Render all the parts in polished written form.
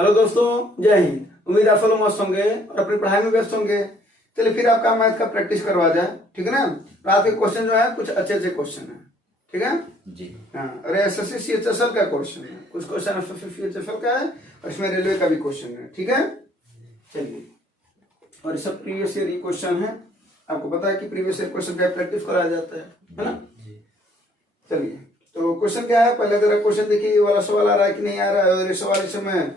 Hello दोस्तों, जय हिंद। उम्मीद आप सब लोग मस्त होंगे और अपनी पढ़ाई में व्यस्त होंगे। चलिए फिर आपका मैथ का प्रैक्टिस करवा जाए, ठीक है ना। रात के क्वेश्चन जो है कुछ अच्छे अच्छे क्वेश्चन है, ठीक है जी। हाँ, और एसएससी सीएचएसएल का क्वेश्चन है, कुछ क्वेश्चन एसएससी सीएचएसएल का है और इसमें रेलवे का भी क्वेश्चन है, ठीक है। चलिए, और ये सब प्रीवियस ईयर क्वेश्चन है। आपको पता है कि प्रीवियस ईयर क्वेश्चन का प्रैक्टिस कराया जाता है ना। चलिए, तो क्वेश्चन क्या है, पहले जरा क्वेश्चन देखिए। ये वाला सवाल आ रहा है कि नहीं आ रहा है, और ये सवाल इस समय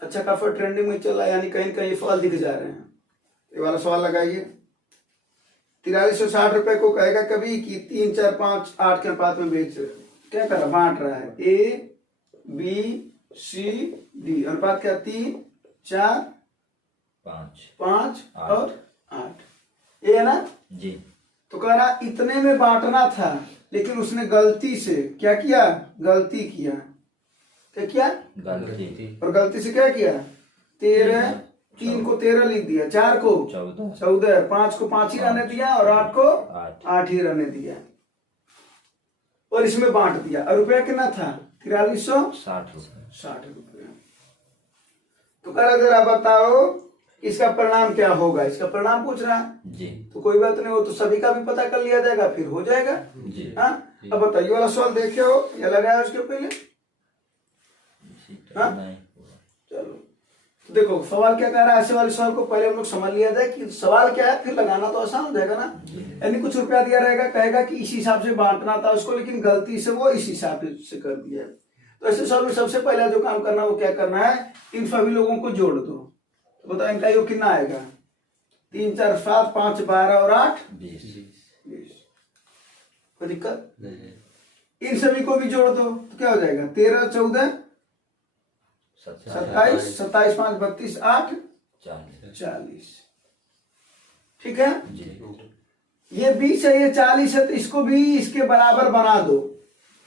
अच्छा काफी ट्रेंडिंग में चल रहा है, यानी कहीं कहीं सवाल दिख जा रहे हैं। ये वाला सवाल लगाइए। 4360 रुपए को कहेगा कभी कि 3, 4, 5, 8 के अनुपात में बेच क्या कर रहा, बांट रहा है। ए बी सी डी, अनुपात क्या, 3, 4, 5 और 8, ये है ना जी। तो कह रहा इतने में बांटना था, लेकिन उसने गलती से क्या किया, गलती किया। क्या किया, गलती। और गलती से क्या किया, 13, 3 को 13 लिख दिया, 4 को 14, 5 को 5 ही रहने दिया और 8 को 8 ही रहने दिया, और इसमें बांट दिया। और रुपया कितना था, 4360 रुपया। तो कह रहा जरा बताओ इसका परिणाम क्या होगा, इसका परिणाम पूछ रहा है जी। तो कोई बात नहीं, वो तो सभी का भी पता कर लिया जाएगा, फिर हो जाएगा जी। हाँ। अब बताइए वाला सवाल देखे हो या लगाया उसके पहले, हाँ चलो। तो देखो सवाल क्या कह रहा है, ऐसे वाले सवाल को पहले हम लोग समझ लिया जाए कि सवाल क्या है, फिर लगाना तो आसान हो जाएगा ना। यानी कुछ रुपया दिया रहेगा, कहेगा कि इस हिसाब से बांटना था उसको, लेकिन गलती से वो इस हिसाब से कर दिया। तो ऐसे सवाल में सबसे पहला जो काम करना है वो क्या करना है, इन सभी लोगों को जोड़ दो। तो बताओ इनका योग कितना आएगा, 3, 4, 7, 5, 12 और 8 20। कोई दिक्कत नहीं। इन सभी को भी जोड़ दो तो क्या हो जाएगा, 13, 14, 27, 27, 5, 32, 8, 40। ठीक है जी। ये 20 है, ये 40 है, तो इसको भी इसके बराबर बना दो,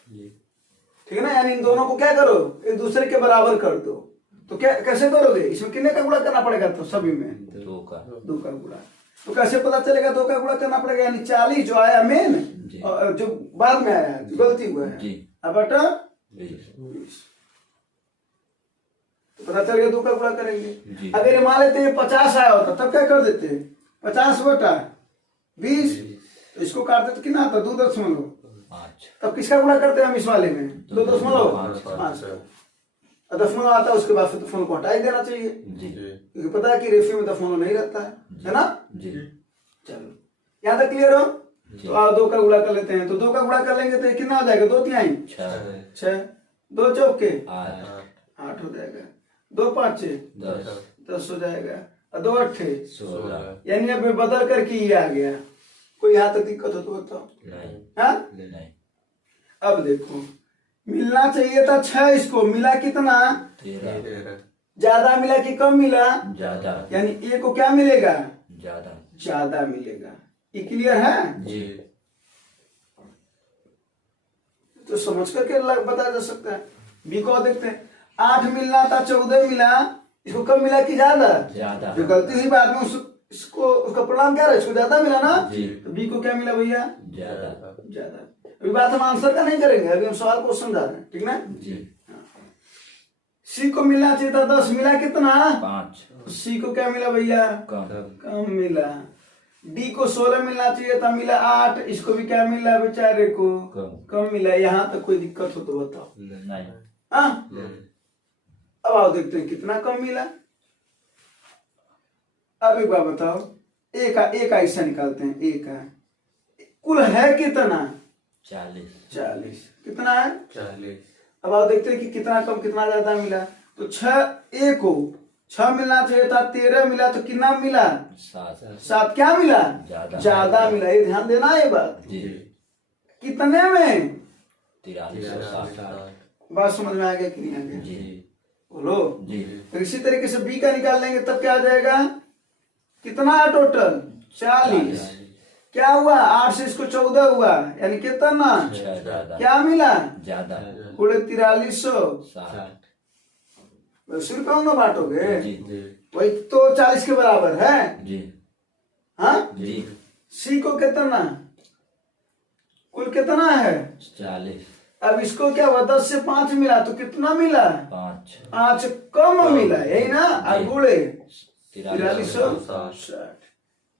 ठीक है ना। यानी इन दोनों को क्या करो, एक दूसरे के बराबर कर दो। तो क्या कैसे करोगे, इसमें कितने का गुणा करना पड़ेगा, तो सभी में 2 का गुणा। तो कैसे पता चलेगा, 2 का गुणा करना पड़ेगा, यानी 40 जो आया मेन, और जो बाद में आया जो गलती हुआ है, अब बटा 20। तो पता चल गया 2 का गुणा करेंगे। अगर ये मान लेते हैं 50 आया होता तब क्या कर देते हैं, 50 बटा 20, तो इसको काट देते कितना आता, 2.5। तब किसका गुणा करते हैं हम इस वाले में, 2.5। दशमलव आता है उसके बाद से दशमलव को हटा ही देना चाहिए, क्योंकि पता है कि रेशियो में दशमलव नहीं रहता है ना जी। चलो यहाँ तक क्लियर हो। तो आप 2 का गुणा कर लेते हैं, तो 2 का गुणा कर लेंगे तो कितना हो जाएगा, 2 तिहाई 6, 2 चौके 8 हो जाएगा, 2 पांचे 10 हो जाएगा, और 2 अट्ठे 16। यानी अब बदल करके ये आ गया। कोई यहाँ तक दिक्कत हो तो बताओ, हाँ। अब देखो मिलना चाहिए था 6, इसको मिला कितना, 13। ज्यादा मिला कि कम मिला, ज्यादा। यानी ए को क्या मिलेगा, ज्यादा मिलेगा। ये क्लियर है जी। तो समझ करके बताया जा सकता है। बी को देखते हैं, 8 मिलना था 14 मिला, इसको कम मिला कि ज्यादा, जो गलती हुई बाद में इसको उसका परिणाम क्या रहा, इसको ज्यादा मिला ना। तो बी को क्या मिला भैया, ज्यादा। अभी बात हम आंसर का नहीं करेंगे, अभी हम सवाल को समझा रहे हैं, ठीक ना जी। सी को मिलना चाहिए था 10, मिला कितना 5। सी को क्या मिला भैया, कम मिला। डी को 16 मिलना चाहिए था, मिला 8, इसको भी क्या मिला बेचारे को, कम मिला। यहाँ तक कोई दिक्कत हो तो बताओ, नहीं। हाँ अब आओ देखते हैं कितना कम मिला। अब एक बार बताओ, एक का हिस्सा निकालते हैं, एक का कुल है कितना, 40। कितना है, 40। अब आप देखते हैं कि कितना कम कितना ज्यादा मिला। तो 6 को 6 मिलना चाहिए था, 13 मिला, तो कितना मिला, 7। क्या मिला, ज्यादा मिला। ये ध्यान देना ये बात जी। कितने में, 4360। बात समझ में आ गया कि नहीं आ गया जी, बोलो जी। तो इसी तरीके से बी का निकाल लेंगे तब क्या आ जाएगा, कितना टोटल 40। क्या हुआ, 8 से इसको 14 हुआ, यानी कितना, क्या मिला, ज्यादा। पूरे 4360 रुपये में बांटोगे, वही तो 40 के बराबर है जी। हाँ जी। सी को कितना, कुल कितना है 40, अब इसको क्या हुआ 10 से 5 मिला तो कितना मिला 5 कम मिला यही ना और गुणे 4360।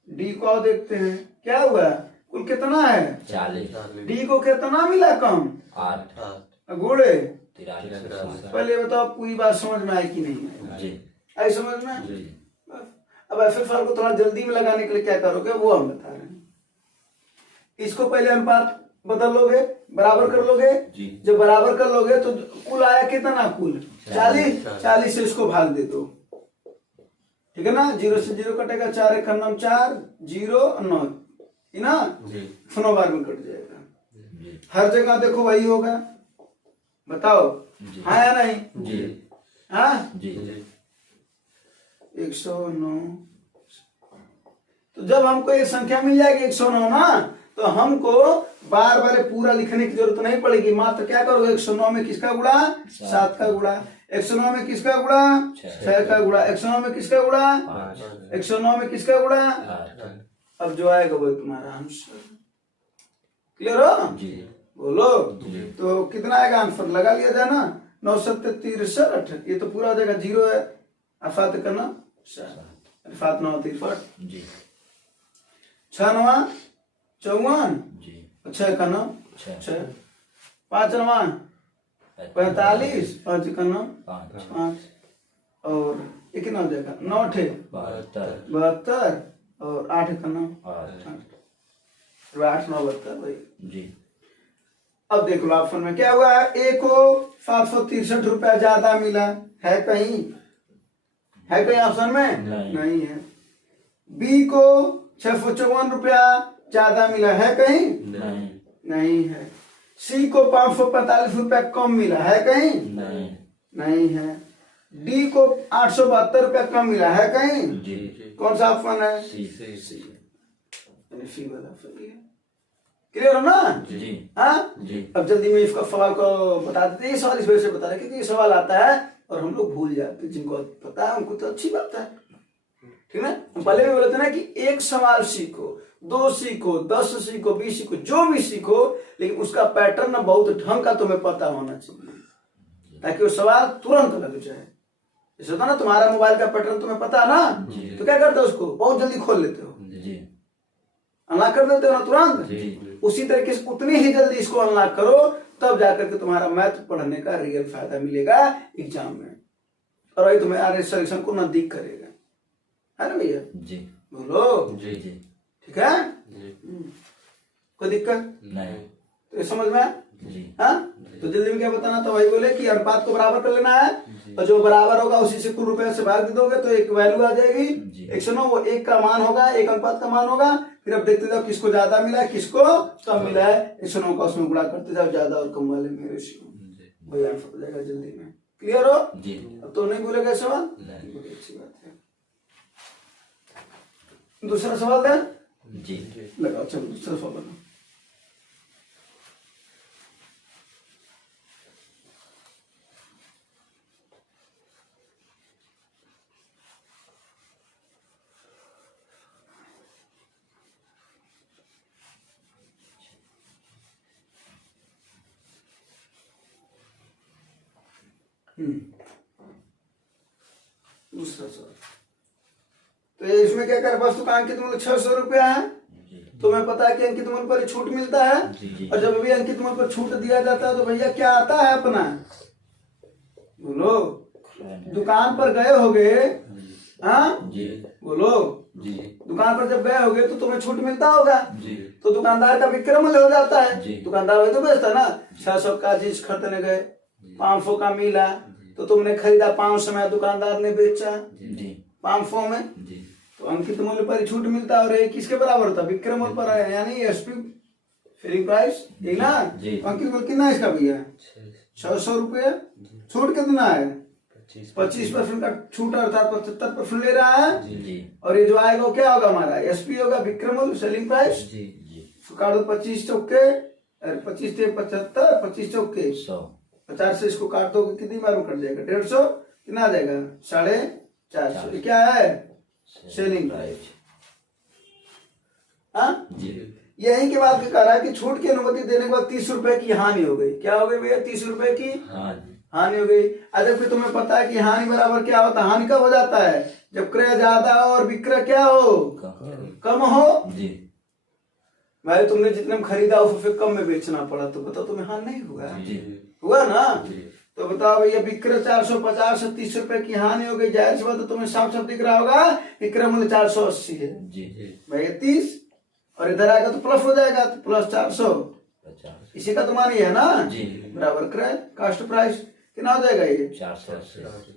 डी को देखते हैं क्या हुआ कुल कितना है 40। डी को कितना मिला कम 8 गुणे 43। पहले बताओ पूरी बात समझ में आई कि नहीं जी आई समझ में अब FFR को थोड़ा जल्दी में लगाने के लिए क्या करोगे वो हम बता रहे हैं। इसको पहले अनुपात बदल लोगे बराबर कर लोगे जी। जब बराबर कर लोगे तो कुल आया कितना कुल 40 से इसको भाग दे दो ठीक है ना 0 से 0 कटेगा 4 एक 4 0 9 है ना 9 बार में कट जाएगा हर जगह देखो वही होगा बताओ हाँ या नहीं जी हाँ जी 109 तो जब हमको ये संख्या मिल जाएगी 109 ना तो हमको बार बार पूरा लिखने की जरूरत नहीं पड़ेगी मात्र क्या करोगे 109 में किसका गुणा 7 का गुणा 109 में किसका गुणा 6 का गुणा 109 में किसका गुणा 109 में किसका गुणा अब जो आएगा वो तुम्हारा आंसर क्लियर हो जी बोलो तो कितना आएगा आंसर लगा लिया जाए ना 9 7 63 ये तो पूरा हो जाएगा 0 है अफात करना 7 9 63 जी 6 9 54 जी 6 का 9 6 5 9 45 5 का 9 5 और ये कितना हो जाएगा 9 ठे 72 और 8 का 9 8 9 72 भाई जी अब देख लो ऑप्शन में क्या हुआ है ए को 763 रुपया ज्यादा मिला है कहीं ऑप्शन में नहीं है बी को 654 रुपया ज्यादा मिला है कहीं नहीं है सी को 545 रुपया कम मिला है कहीं नहीं है डी को 872 रुपया कम मिला है कहीं जी कौन सा ऑप्शन है सी सी वाला क्लियर हो ना जी हाँ जी अब जल्दी में इसका सवाल को बता देते ये सवाल इस वजह से बता रहे क्योंकि ये सवाल आता है और हम लोग भूल जाते हैं जिनको पता है उनको तो अच्छी बात है ठीक है हम पहले भी बोले थे ना कि एक सवाल सीखो 2 सीखो 10 सीखो 20 सीखो जो भी सीखो लेकिन उसका पैटर्न ना बहुत ढंग का तुम्हें पता होना चाहिए ताकि वो सवाल तुरंत लग जाए जैसे होता ना तुम्हारा मोबाइल का पैटर्न तुम्हें पता है ना तो क्या करते हो उसको बहुत जल्दी खोल लेते हो अनलॉक कर देते हो ना तुरंत उसी तरीके से उतनी ही जल्दी इसको अनलॉक करो तब जाकर के तुम्हारा मैथ पढ़ने का रियल फायदा मिलेगा एग्जाम में और वही तुम्हें आर सिलेक्शन को नजदीक करेगा है ना भैया जी बोलो जी जी ठीक है कोई दिक्कत नहीं तो ये समझ में जी हाँ तो जल्दी में क्या बताना तो वही बोले कि अनुपात को बराबर कर लेना है और जो बराबर होगा उसी से कुल रुपए से भाग दोगे तो एक वैल्यू आ जाएगी 109 वो एक का मान होगा एक अनुपात का मान होगा फिर अब देखते जाओ किसको ज्यादा मिला है किसको कम मिला है 109 का उसमें गुणा करते जाओ ज्यादा और कम वाले में रेशियो वही आंसर हो जाएगा जल्दी में क्लियर हो जी अब तो नहीं बोलेगा सवाल नहीं अच्छी बात है दूसरा सवाल है जी लगाओ चलो दूसरा सवाल बनाओ दूसरा सवाल तो इसमें क्या कर वस्तु का अंकित मूल्य 600 रुपया है तुम्हें पता है कि अंकित मूल्य पर छूट मिलता है और जब भी अंकित मूल्य पर छूट दिया जाता है तो भैया क्या आता है अपना बोलो दुकान पर गए होगे हाँ बोलो दुकान पर जब गए होगे तो तुम्हें छूट मिलता होगा तो दुकानदार का विक्रय मूल्य हो जाता है दुकानदार वही तो बेचता ना 600 का चीज खरीदने गए 500 का मिला तो तुमने खरीदा 500 में दुकानदार ने बेचा 500 में तो अंकित मूल्य पर छूट मिलता है और ये किसके बराबर होता है विक्रय मूल्य पर है यानी एसपी सेलिंग प्राइस ठीक ना अंकित मूल्य कितना है इसका भैया 600 रुपये छूट कितना है 25% का छूट अर्थात 75% ले रहा है और ये जो आएगा वो क्या होगा हमारा एसपी होगा विक्रय मूल्य सेलिंग प्राइस काट दो 25 चौके 25 से 75 25 चौके 50 से इसको काट दो कितनी बार में कट जाएगा 150 कितना आ जाएगा 450 ये क्या है सेलिंग प्राइस हाँ यही के बाद कह रहा है कि छूट की अनुमति देने के बाद 30 रुपए की हानि हो गई। क्या हो गई भैया? 30 रुपए की हाँ हानि हो गई। अगर फिर तुम्हें पता है कि हानि बराबर क्या होता है? हानि कब हो जाता है? जब क्रय ज्यादा हो और विक्रय क्या हो? कम हो। जी भाई तुमने जितने में खरीदा उससे कम में बेचना पड़ा तो बताओ तुम्हें हानि नहीं हुआ? जी हुआ ना? तो बताओ भैया विक्रय 450 से 30 रुपए की हानि हो गई। जाहिर सी बात है तुम्हें साफ साफ दिख रहा होगा विक्रय मूल्य 480 है जी भैया 30 और इधर आएगा तो प्लस हो जाएगा तो प्लस 400 50 इसी का तो मान ही है ना जी बराबर क्रय कास्ट प्राइस कितना हो जाएगा ये 480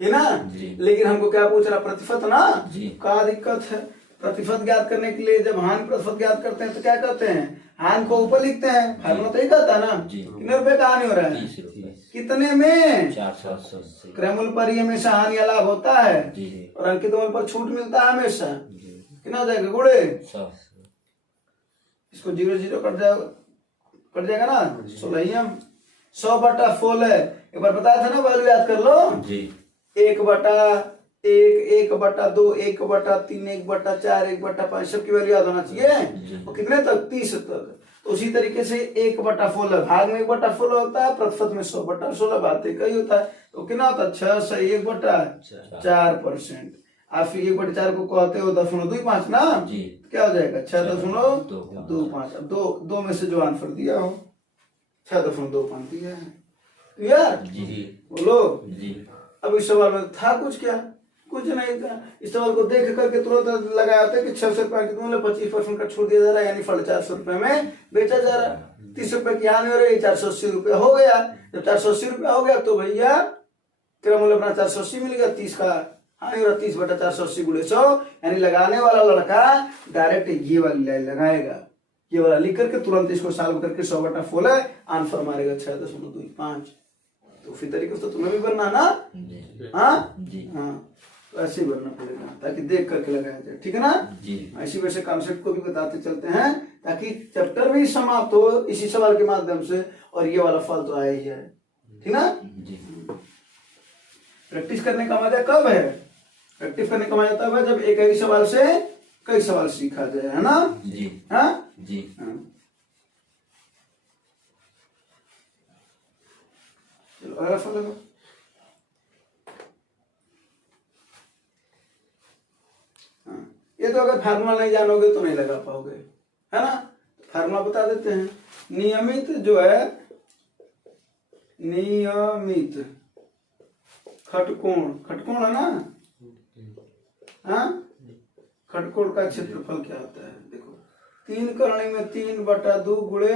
है ना। जी। लेकिन हमको क्या पूछ रहा? प्रतिशत ना जी। का दिक्कत है। प्रतिशत ज्ञात करने के लिए जब हानि प्रतिशत ज्ञात करते हैं तो क्या करते हैं? हानि को ऊपर लिखते हैं। फार्मूला तो ही कहता है ना। जी। कितने रुपए का हानि हो रहा है? 30 रुपए कितने में? 480 क्रय मूल्य पर ही हमेशा हानि या लाभ होता है जी और अंकित मूल्य पर छूट मिलता है हमेशा। जी कितना हो जाएगा गुड़े? 100 इसको 0 0 कट जाएगा ना 16 100/16 एक बार बताया था ना वैल्यू याद कर लो। जी 1/1 1/2 1/3 1/4 1/5 सबकी वैल्यू याद होना चाहिए। और कितने तक? 30 तक। तो उसी तरीके से 1/16 भाग में 1/16 होता है प्रतिशत में 100/16 बात एक ही होता है। तो कितना होता है? 6 से 1/4%। आप फिर 1/4 को कहते हो 0.25 ना जी क्या हो जाएगा? 6.25। अब दो में से जो आंसर दिया हो 6.25 दिया है। क्लियर? जी बोलो। जी अब इस सवाल में था कुछ क्या? कुछ नहीं था। इस सवाल को देख करके तुरंत लगाया होता है कि 600 रुपए की मूल्य 25% का छूट दिया जा रहा है यानी 450 रुपए में बेचा जा रहा है। 30 रुपए की हानि हो रही है 480 रुपए हो गया। जब 480 रुपया हो गया तो भैया क्रय मूल्य अपना 480 मिल गया। 30 का हानि हो रहा 30/480 × 100 यानी लगाने वाला लड़का डायरेक्ट ये वाली लाइन लगाएगा। ये वाला लिख करके तुरंत इसको सॉल्व करके 100/16 आंसर मारेगा 6.25। तो उसी तरीके से तो तुम्हें भी बनना ना। जी हाँ जी हाँ तो ऐसे ही बनना पड़ेगा ताकि देख करके लगाया जाए। ठीक है ना? जी ऐसी वैसे कॉन्सेप्ट को भी बताते चलते हैं ताकि चैप्टर भी समाप्त हो इसी सवाल के माध्यम से और ये वाला फल तो आया ही है। ठीक ना? जी प्रैक्टिस करने का मजा कब है? प्रैक्टिस करने का मजा तब है जब एक ही सवाल से कई सवाल सीखा जाए। है ना? जी हाँ जी हाँ। चलो अगला सवाल लगाओ। ये तो अगर फार्मूला नहीं जानोगे तो नहीं लगा पाओगे। है ना? फार्मूला बता देते हैं। नियमित जो है नियमित खटकोण है ना। हाँ खटकोण का क्षेत्रफल क्या होता है? देखो 3 करनी में 3/2 गुणे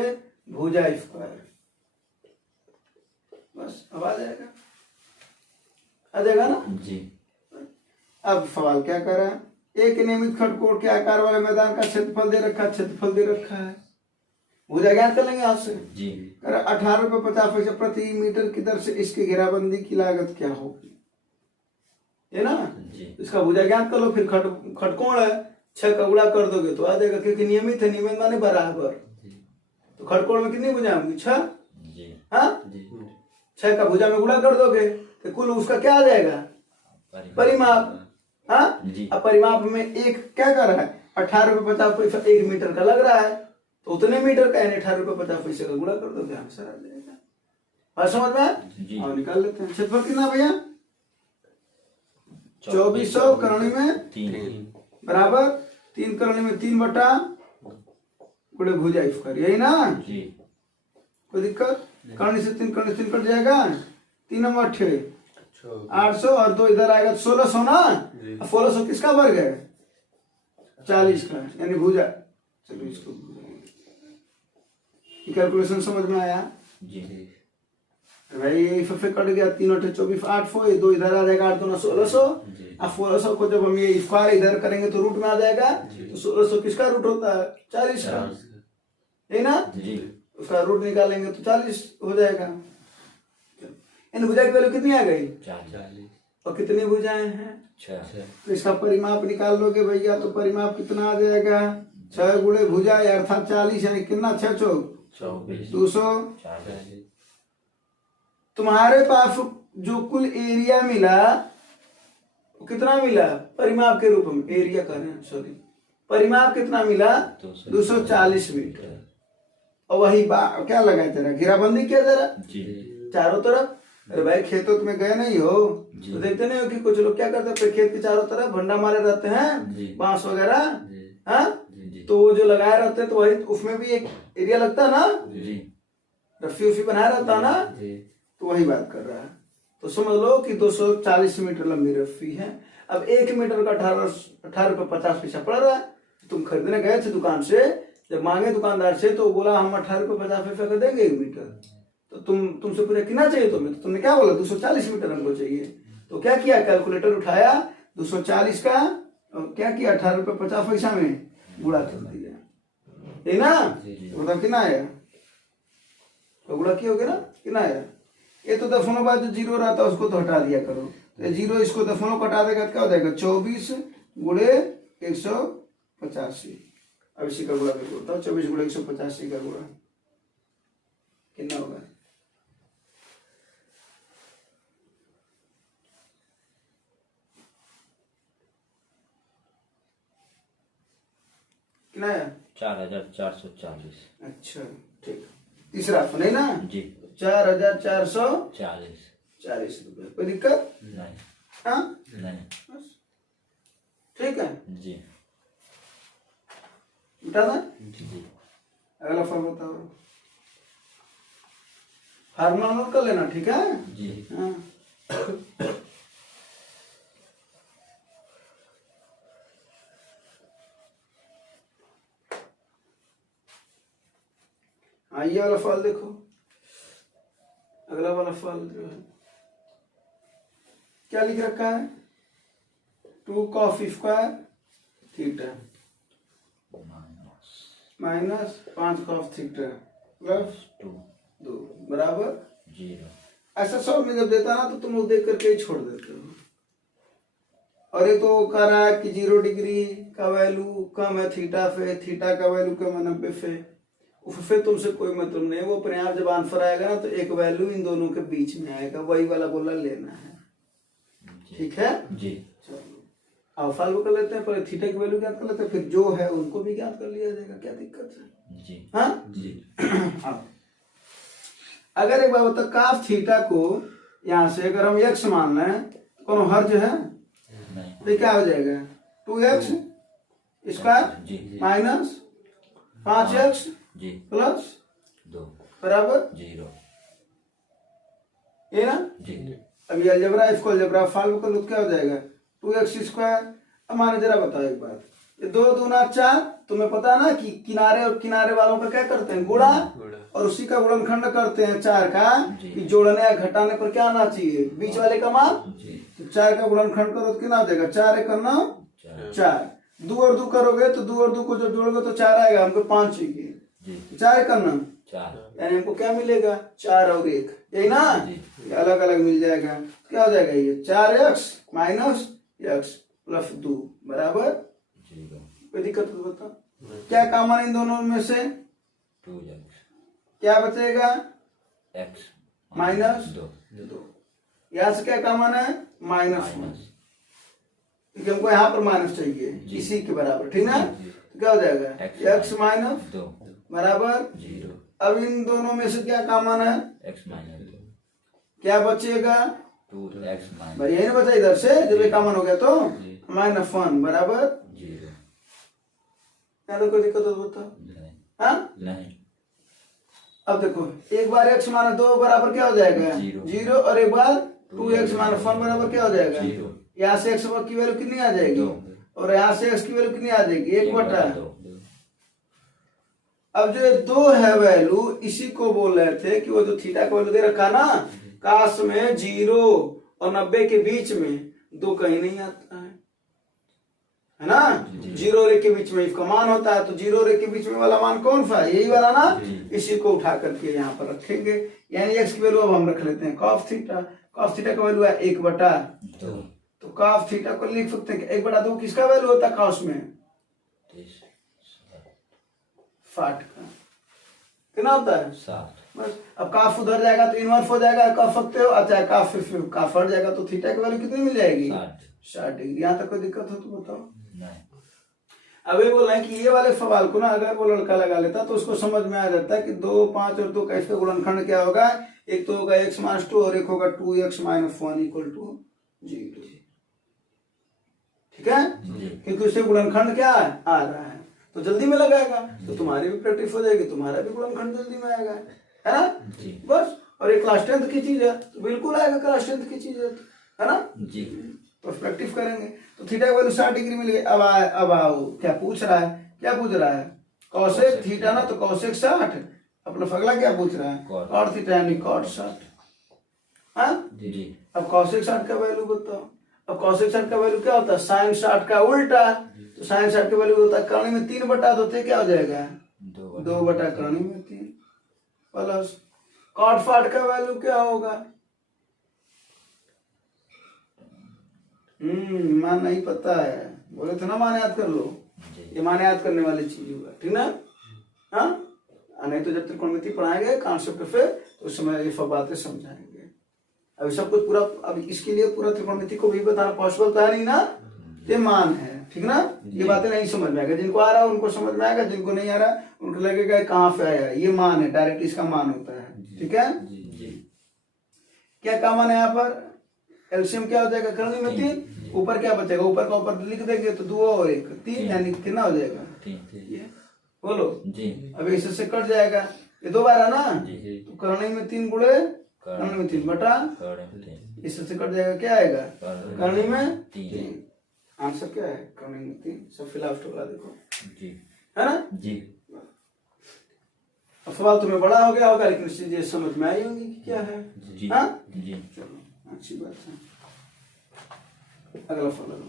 भुजा स्क्वायर। बस अब आ जाएगा ना। जी अब सवाल क्या कर रहा है? एक नियमित खटकोण के आकार वाले मैदान का क्षेत्रफल दे रखा है। क्षेत्रफल दे रखा है भुजा ज्ञात कर लेंगे आपसे। जी 18.50 प्रति मीटर की दर से इसकी घेराबंदी की लागत क्या होगी? है ना? जी इसका भुजा ज्ञात कर लो। फिर खटकोण है 6 का गुणा कर दोगे तो आ जाएगा क्योंकि नियमित है। नियमित माने बराबर। तो खटकोण में कितनी भुजा होंगी? 6। जी हाँ 6 का भुजा में गुणा कर दोगे तो कुल उसका क्या आ जाएगा? परिमाप। हाँ जी अब परिमाप में एक क्या कर रहा है? 18.50 1 मीटर का लग रहा है तो उतने मीटर का यानी 18.50 का गुणा कर दोगे आंसर आ जाएगा। बात समझ में? जी और निकाल लेते हैं। क्षेत्रफल कितना भैया? 2400 करनी में 3 बराबर 3 करनी में 3 गुणे भुजा स्क्वायर। यही ना? जी कोई दिक्कत? करनी से 3 करनी से 3 कट जाएगा। 3 नंबर 8 800 और 2 इधर आएगा 1600 ना। 1600 किसका वर्ग है? 40 का यानी भुजा। चलो इसको कैलकुलेशन समझ में आया? जी भाई ये फिर कट गया। 3 8 24 800 2 इधर आ जाएगा 8 2 1600। अब 1600 को जब हम ये स्क्वायर इधर करेंगे तो रूट में आ जाएगा। तो 1600 किसका रूट होता है? 40 का। है ना? जी उसका रूट निकालेंगे तो 40 हो जाएगा। इन भुजा की वैल्यू कितनी आ गई? 40 और कितनी भुजाएं हैं? 6 तो इसका परिमाप निकाल लोगे भैया तो परिमाप कितना आ जाएगा? 6 गुणे भुजा अर्थात 40 यानी कितना? 6 चौक 24 240। तुम्हारे पास जो कुल एरिया मिला वो कितना मिला परिमाप के रूप में, एरिया कर रहे हैं सॉरी, परिमाप कितना मिला 240 मीटर। और वही क्या लगाए तेरा घेराबंदी किया जरा जी चारों तरफ। अरे भाई खेतों में गए नहीं हो तो देखते नहीं हो कि कुछ लोग क्या करते हैं खेत के चारों तरफ भंडा मारे रहते हैं बांस वगैरह, हाँ तो वो जो लगाए रहते हैं तो वही उसमें भी एक एरिया लगता है ना, रस्सी उसी बनाया रहता है ना, तो वही बात कर रहा है। तो समझ लो कि 240 मीटर लंबी रस्सी है। अब 1 मीटर का 18 रुपये 50 पैसा पड़ रहा है। तुम खरीदने गए थे दुकान से, जब मांगे दुकानदार से तो बोला हम 18 रुपये 50 पैसा का देंगे 1 मीटर। तो तुमसे पूछा कितना चाहिए तुम्हें, तो तुमने क्या बोला 240 मीटर हमको चाहिए। तो क्या किया कैलकुलेटर उठाया 240 का और क्या किया 18 रुपये 50 पैसा में गुणा कर दिया, ठीक ना। मतलब कितना आया, तो गुणा किया होगा ना, कितना आया। ये तो दशमलव बाद जो जीरो रहता है उसको तो हटा दिया करो, तो जीरो इसको दशमलव कटा देगा तो क्या हो जाएगा 24 गुणे 185। अब इसी का गुणा करके बताओ 24 गुणे 185 का गुणा कितना होगा। कितना है 4440। अच्छा ठीक, तीसरा नहीं ना जी 4440 रुपये, कोई दिक्कत नहीं। हाँ नहीं बस ठीक है, जी उठा ना। जी अगला फल बताओ, फार्मूला नोट कर लेना, ठीक है जी हाँ। हाँ ये वाला फल देखो, अगला वाला फल जो है क्या लिख रखा है 2 cos square theta minus 5 cos theta plus 2 बराबर 0। ऐसा सब में जब देता ना तो तुम लोग देख करके ही छोड़ देते हो। और ये तो कह रहा है कि 0 डिग्री का वैल्यू कम है थीटा पे, थीटा का वैल्यू कम है 90 पे, फिर तुमसे कोई मतलब नहीं। वो अपने आप जब आंसर आएगा ना तो एक वैल्यू इन दोनों के बीच में आएगा, वही वाला बोला लेना है, ठीक है जी। चलो अब फालतू कर लेते हैं, पहले थीटा की वैल्यू ज्ञात कर लेते हैं, फिर जो है उनको भी ज्ञात कर लिया जाएगा, क्या दिक्कत है जी हाँ जी। अब अगर एक बार बता काफ थीटा को यहाँ से अगर हम x मान लें तो कौन हर्ज है नहीं, तो क्या हो जाएगा 2x स्क्वायर माइनस 5x जी प्लस 2 बराबर 0 ये ना। जी अब ये अलजेब्रा, इसको अलजेब्रा फाल्व कर लो क्या हो जाएगा 2x स्क्वायर। अब माने जरा बताओ एक बात, ये 2 दूना 4, तुम्हें पता ना कि किनारे और किनारे वालों का क्या करते हैं गुणा, और उसी का गुणनखंड करते हैं 4 का, कि जोड़ने या घटाने पर क्या आना चाहिए बीच वाले का मान। तो 4 का गुणनखंड करो तो कितना हो जाएगा 4 1 9 4, 2 और 2 करोगे तो 2 और 2 को जब जोड़ोगे तो 4 आएगा, हमको 5 चाहिए, 4 1 9 यानी हमको क्या मिलेगा 4 और 1, यही ना, अलग अलग मिल जाएगा। क्या हो जाएगा ये 4x माइनस x प्लस 2 बराबर 0। कोई दिक्कत तो बता, क्या कॉमन इन दोनों में से 2x क्या बचेगा x माइनस 2 यहाँ से क्या कॉमन है माइनस 1, क्योंकि हमको यहाँ पर माइनस चाहिए इसी के बराबर, ठीक ना। तो क्या हो जाएगा x माइनस 2 बराबर 0। अब इन दोनों में से क्या कॉमन है x माइनस 2 क्या बचेगा 2x माइनस भाई, यही ना बचा इधर से, जब ये कॉमन हो गया तो माइनस 1 बराबर 0। यहाँ तो कोई दिक्कत हो बता नहीं हाँ। नहीं। अब देखो एक बार x माइनस 2 बराबर क्या हो जाएगा 0 और एक बार 2x माइनस 1 बराबर क्या हो जाएगा 0। यहाँ से x की वैल्यू कितनी आ जाएगी और यहाँ से x की वैल्यू कितनी आ जाएगी 1/2। अब जो 2 है वैल्यू इसी को बोल रहे थे कि वो जो थीटा का वैल्यू दे रखा ना काश में 0 और 90 के बीच में 2 कहीं नहीं आता है ना, 0 और 1 के बीच में इसका मान होता है, तो 0 और 1 के बीच में वाला मान कौन सा है यही वाला ना, इसी को उठा करके यहाँ पर रखेंगे। यानी x की वैल्यू अब हम रख लेते हैं cos थीटा, cos थीटा का वैल्यू है 1/2, तो cos थीटा को लिख सकते हैं 1/2 किसका वैल्यू होता है cos में 60 का, कितना होता है 60। बस। अब काफ उधर जाएगा तो इनवर्स हो जाएगा, कह सकते हो। अच्छा काफ हट जाएगा तो थीटा की वैल्यू कितनी मिल जाएगी 60 60 डिग्री। यहाँ तक कोई दिक्कत हो तो बताओ। नहीं। अब ये बोल रहे हैं कि ये वाले सवाल को ना अगर वो लड़का लगा लेता तो उसको समझ में आ जाता है कि 2, 5 और 2 का इसका गुणनखंड क्या होगा। एक तो होगा x-2 और एक होगा 2x - 1 = 0। ठीक है, क्योंकि उससे गुणनखंड क्या आ रहा है तो जल्दी में लगाएगा, तो तुम्हारी भी प्रैक्टिस हो जाएगी, तुम्हारा भी गुणनखंड जल्दी में आएगा, है ना। बस, और एक क्लास 10th की चीज है तो बिल्कुल आएगा, क्लास 10th की चीज है ना जी। तो प्रैक्टिस करेंगे। तो थीटा की वैल्यू 60 डिग्री मिल गई। अब आओ क्या पूछ रहा है, क्या पूछ रहा है, कॉसेक थीटा ना, तो कॉसेक 60। अपना अगला क्या पूछ रहा है, कॉट थीटा यानी कॉट 60। हाँ जी। अब कॉसेक 60 का वैल्यू बताओ। अब कॉसेक 60 का वैल्यू क्या होता है, साइन 60 का उल्टा। तो साइन 60 का वैल्यू होता है करणी में 3 बटा, तो क्या हो जाएगा 2 बटा करणी में 3 प्लस कॉट 60 का वैल्यू क्या होगा। मान नहीं पता है, बोले थे ना मान याद कर लो, ये मान याद करने वाली चीज होगा, ठीक ना। हाँ, नहीं तो जब त्रिकोणमिति पढ़ाएंगे कॉन्सेप्ट पे तो उस समय ये सब बातें समझाएंगे। अभी सब कुछ पूरा, अब इसके लिए पूरा त्रिकोणमिति को भी बताना पॉसिबल तो है नहीं ना, ये मान है, ठीक ना। ये बातें नहीं समझ में आएगा, जिनको आ रहा है उनको समझ में आएगा, जिनको नहीं आ रहा उनको लगेगा कहाँ पे आया, ये मान है, डायरेक्ट इसका मान होता है, ठीक है। क्या कॉमन है यहाँ पर, एलसीएम क्या हो जाएगा, करनी में 3, ऊपर क्या बचेगा, ऊपर का ऊपर लिख देंगे तो 2 और 1 3, यानी कितना हो जाएगा 3। बोलो जी। अब इससे कट जाएगा, ये 2 बार है ना, तो करनी में 3 गुणे करनी में 3 बटा, इससे कट जाएगा, क्या आएगा करनी में 3। आंसर क्या है, करनी में 3। सब फिलाफ्ट वाला देखो जी, है ना जी। अब सवाल तुम्हें बड़ा हो गया होगा, लेकिन चीजें समझ में आई होंगी कि क्या है जी। हाँ जी, चलो अच्छी बात है। अगला सवाल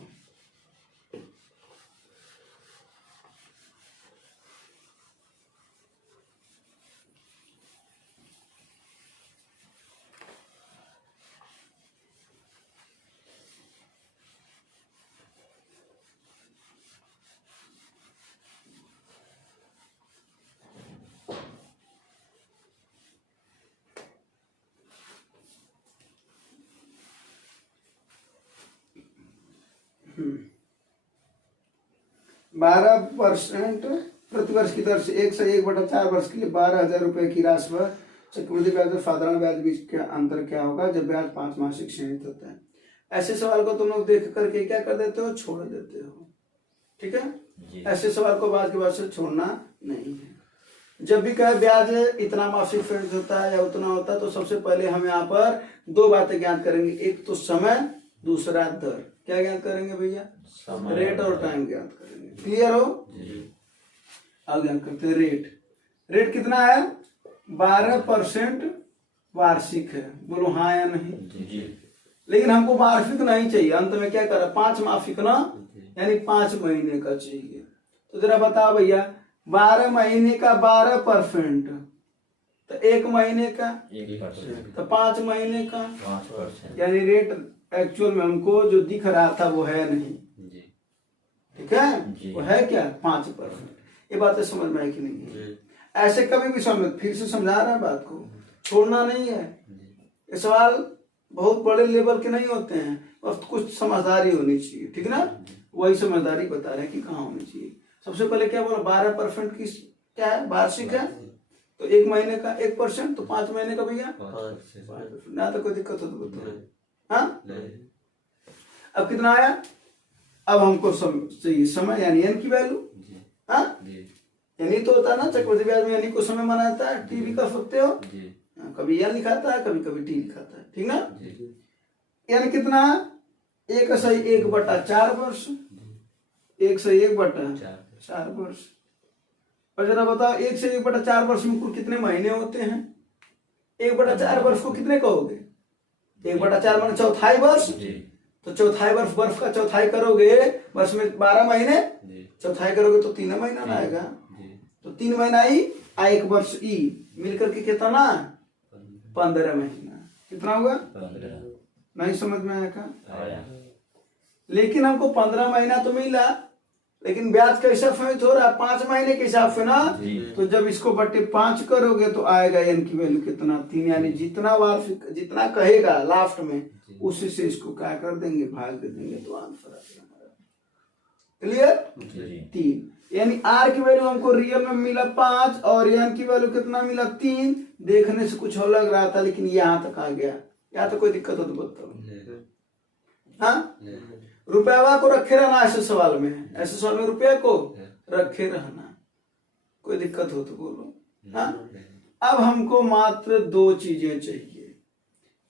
12% प्रतिवर्ष की दर से 1 से 1/4 वर्ष के लिए 12,000 रुपए की राशि पर चक्रवृद्धि ब्याज और साधारण ब्याज बीच का अंतर क्या होगा जब ब्याज 5 मासिक श्रेणित होता है। ऐसे सवाल को तुम लोग देख करके क्या कर देते हो, छोड़ देते हो, ठीक है। ऐसे सवाल को बाद के बाद से छोड़ना नहीं है। जब भी कहे ब्याज इतना मासिक श्रेणित होता है या उतना होता है, तो सबसे पहले हम यहाँ पर 2 बातें ज्ञात करेंगे, एक तो समय, दूसरा दर। क्या ज्ञात करेंगे भैया, रेट और टाइम ज्ञात करेंगे। क्लियर हो, अब ज्ञात करते हैं रेट। रेट कितना है, 12% वार्षिक है, बोलो हाँ या नहीं जी। लेकिन हमको वार्षिक नहीं चाहिए, अंत में क्या करा 5 मासिक ना, यानी 5 महीने का चाहिए। तो जरा बताओ भैया, 12 महीने का 12%, तो 1 महीने का 1%, तो 5 महीने का 5%, यानी रेट एक्चुअल में हमको जो दिख रहा था वो है नहीं, ठीक है, वो है क्या 5%। ये बातें समझ में आई कि नहीं, ऐसे कभी भी समझ, फिर से समझा रहा है बात को, छोड़ना नहीं है। ये सवाल बहुत बड़े लेवल के नहीं होते हैं, बस कुछ समझदारी होनी चाहिए, ठीक ना। वही समझदारी बता रहे हैं कि कहाँ होनी चाहिए। सबसे पहले क्या बोला, 12% की क्या है, वार्षिक है, तो 1 महीने का 1%, तो 5 महीने का भैया 5%। ना तो कोई दिक्कत हो तो बताओ। हाँ, अब कितना आया, अब हमको चाहिए समय, यानी एन की वैल्यू। हाँ, यानी तो होता है ना चक्रवृद्धि ब्याज में, यानी को समय माना जाता है, टी भी कर सकते हो, कभी एन लिखाता है, कभी कभी टी लिखाता है, ठीक ना। एन कितना, 1 से 1/4 वर्ष, 1 से 1/4 वर्ष। और जरा बताओ, 1 से 1/4 वर्ष में कुल कितने महीने होते हैं, 1/4 वर्ष को कितने कहोगे, 1/4 माने चौथाई वर्ष, तो चौथाई वर्ष, वर्ष का चौथाई करोगे, वर्ष में 12 महीने, चौथाई करोगे तो 3 महीना ना आएगा, तो 3 महीना ई, 1 वर्ष ई, मिलकर के कितना ना 15 महीना, कितना होगा 15। नहीं समझ में आया का, लेकिन हमको 15 महीना तो मिला, लेकिन ब्याज कैसा फैमित हो रहा है 5 महीने के हिसाब से ना। जी। तो जब इसको बट्टे 5 करोगे तो आएगा एन की वैल्यू कितना 3, यानी जितना वार्षिक जितना कहेगा लास्ट में उसी से इसको क्या कर देंगे भाग दे देंगे तो आंसर आ जाएगा। क्लियर? 3 यानी आर की वैल्यू हमको रियल में मिला 5 और एन की वैल्यू कितना मिला 3। देखने से कुछ और लग रहा था लेकिन यहाँ तक आ गया। यहाँ तो कोई दिक्कत हो तो बताओ। हाँ, रुपया को रखे रहना ऐसे सवाल में, ऐसे सवाल में रुपया को रखे रहना, कोई दिक्कत हो तो बोलो। हाँ, अब हमको मात्र 2 चीजें चाहिए,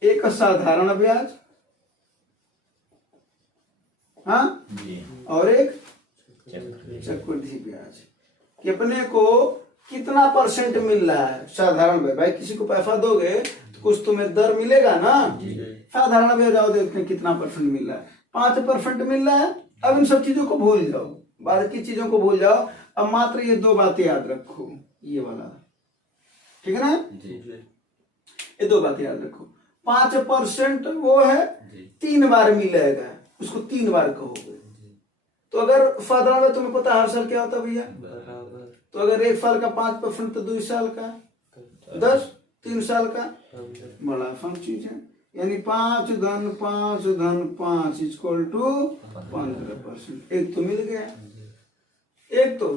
एक साधारण ब्याज, हाँ, और एक चक्रवृद्धि ब्याज। कि अपने को कितना परसेंट मिल रहा है साधारण ब्याज। भाई किसी को पैसा दोगे तो कुछ तुम्हें दर मिलेगा ना। साधारण ब्याज आओ देखते हैं कितना परसेंट मिल रहा है, 5% मिल रहा है। अब इन सब चीजों को भूल जाओ, बाकी चीजों को भूल जाओ। अब मात्र ये 2 बातें याद रखो, ये वाला, ठीक है ना। ये 2 बातें याद रखो। 5% वो है 3 बार मिलेगा, उसको 3 बार कहोगे। तो अगर साधारण में तुम्हें पता हर साल क्या होता है भैया, तो अगर 1 साल का 5% तो 2 साल का 10, 3 साल का बड़ा फन चीज है। यानी 5 धन 5 धन 5 इक्वल टू 15%। एक तो मिल गया, एक तो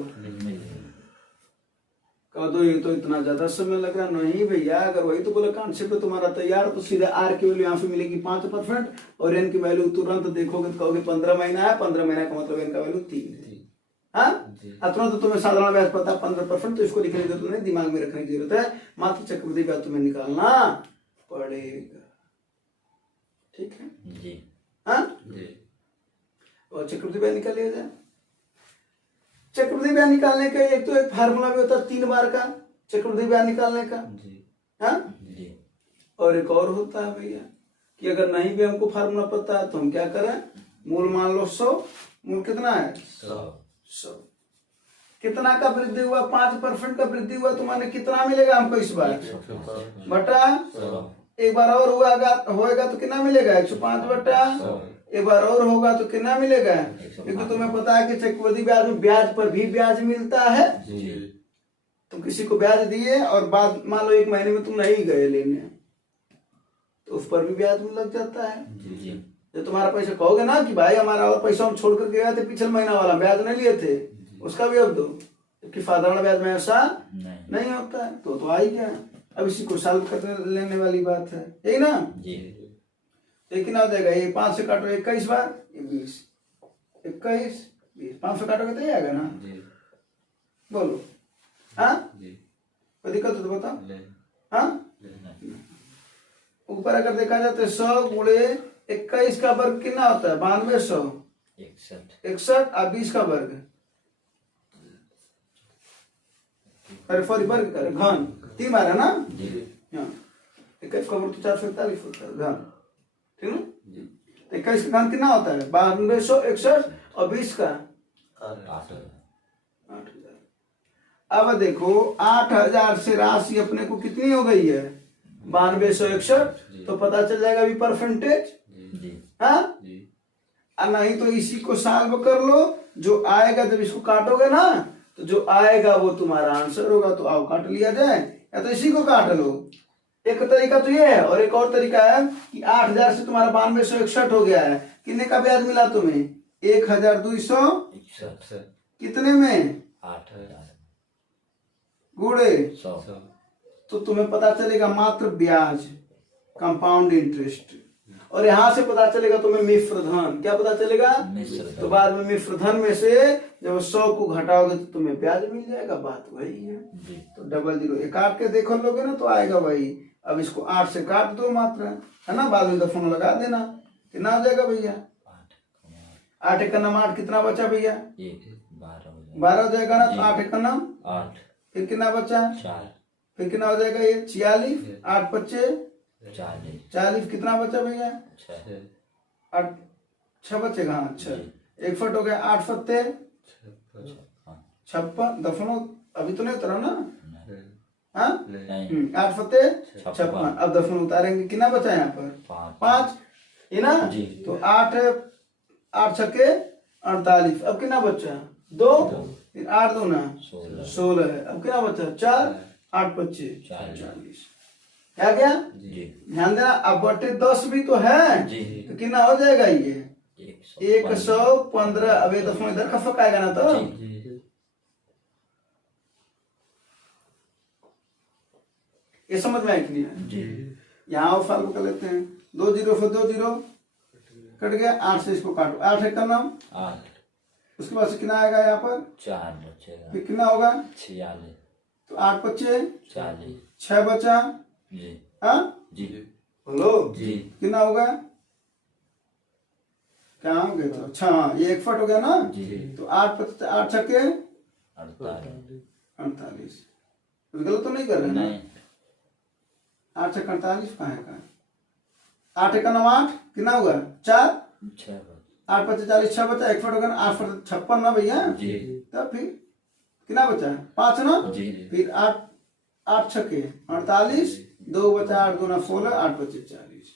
कह दो ये तो इतना ज्यादा समय लग रहा। नहीं भैया, अगर वही तो बोला कॉन्सेप्ट तुम्हारा तैयार, तो सीधे आर की वैल्यू यहाँ से मिलेगी 5% और एन की वैल्यू तुरंत देखोगे तो कहोगे 15 महीना है, 15 महीना का मतलब एन का वैल्यू 3 है। हाँ, तुरंत तो तुम्हें साधारण ब्याज पता 15%, तो इसको लिखने की जरूरत नहीं, दिमाग में रखने की जरूरत है। मात्र चक्रवृद्धि ब्याज तुम्हें निकालना पड़ेगा, ठीक है जी। हाँ, और चक्रवृद्धि ब्याज निकाल लिया जाए। चक्रवृद्धि ब्याज निकालने का एक तो एक फार्मूला भी होता है 3 बार का चक्रवृद्धि ब्याज निकालने का। हाँ, और एक और होता है भैया कि अगर नहीं भी हमको फार्मूला पता है तो हम क्या करें, मूल मान लो 100, मूल कितना है 100। कितना का वृद्धि हुआ, 5% का वृद्धि हुआ, तो माने कितना मिलेगा हमको इस बार बटा 100। एक बार और होएगा तो कितना मिलेगा 105 बटा 100। एक बार और होगा तो कितना मिलेगा, क्योंकि तुम्हें पता है कि चक्रवृद्धि ब्याज में ब्याज पर भी ब्याज मिलता है। तुम किसी को ब्याज दिए और बाद मान लो 1 महीने में तुम नहीं गए लेने, तो उस पर भी ब्याज में लग जाता है। जो तुम्हारा पैसा कहोगे ना कि भाई हमारा और पैसा हम छोड़ कर गए थे पिछले महीना वाला, ब्याज नहीं लिए थे, उसका भी अब दो, क्योंकि साधारण ब्याज में ऐसा नहीं होता है। तो आ ही गया। अब इसी को सॉल्व कर लेने वाली बात है, यही ना। लेकिन आ जाएगा ये 5 से काटो 21 बार, ये 20, 21 20, 5 से काटोगे तो ये आएगा ना। बोलो, हाँ, कोई दिक्कत हो तो बताओ। हाँ, ऊपर अगर देखा जाए तो 100 गुणे 21 का वर्ग कितना होता है 9200 61 और 20 का वर्ग, अरे सॉरी वर्ग करे घन 3 बार है ना। हाँ, 21 का वर्ग तो 441 होता है घन, ठीक है। 21 का घन कितना होता है 9261 और 20 का 8000। अब देखो 8000 से राशि अपने को कितनी हो गई है 9261, तो पता चल जाएगा अभी परसेंटेज। हाँ, नहीं तो इसी को सॉल्व कर लो, जो आएगा जब इसको काटोगे ना तो जो आएगा वो तुम्हारा आंसर होगा। तो आओ काट लिया जाए, या तो इसी को काट लो। एक तरीका तो ये है, और एक और तरीका है कि 8000 से तुम्हारा 9261 हो गया है। कितने का ब्याज मिला तुम्हें 1261 कितने में 8000 गुणे 100, तो तुम्हें पता चलेगा मात्र ब्याज कंपाउंड इंटरेस्ट। और यहां से पता चलेगा तुम्हें मिश्र धन, क्या पता चलेगा तो बाद में मिश्र धन में से जब 100 को घटाओगे तो तुम्हें ब्याज मिल जाएगा। बात वही है। तो 00 ये काट के देखो लोगे ना तो आएगा वही। अब इसको 8 से काट दो मात्र, है ना, बाद में दफन लगा देना, कितना हो जाएगा भैया 8 एक नाम 8 कितना बचा भैया 12 हो जाएगा ना। तो 8 एक नाम 8, फिर कितना बचा 4, फिर कितना हो जाएगा ये 46, 8 बच्चे 40, कितना बचा भैया 8 6 बचेगा। हाँ 6, 1 फुट हो गया 8 सत्ते 56, दफनो अभी तो नहीं उतरा ना। हाँ 8 सत्ते 56, अब दफन उतारेंगे, कितना बचा यहाँ पर 5, ये ना। तो 8 8 छक्के 48, अब कितना बचा 2, फिर 8 दूना 16 16 है। अब क्या बचा 4, 8 25 40 क्या गया। जी ध्यान देना अब बटे 10 भी तो है जी तो कितना हो जाएगा ये 115 115। अब ये दफा इधर का फक आएगा ना तो जी ये समझ में आया कि नहीं आया? जी यहाँ फालतू कर लेते हैं 2 0 फिर 2 0 कट गया 8 से इसको काटो 8 है का नाम 8 उसके बाद से कितना आएगा यहाँ पर 4 बचेगा फिर कितना होगा 46 तो 8 बचे 40 6 बचा जी हाँ जी बोलो जी कितना होगा क्या हो गया था अच्छा हाँ ये 1 फट हो गया ना जी तो 8 8 छक्के 48 48 कुछ गलत तो नहीं कर रहे हैं ना नहीं 8 छक्के 48 कहाँ है कहाँ 8 का 9 8 कितना हुआ 4 6 8 25 40 6 बचा 1 फट हो गया ना 8 फट 56 ना भैया जी तब फिर कितना बचा 5 ना जी फिर 8 छक्के 48 2 बचा 8 दूना 16 8 25 40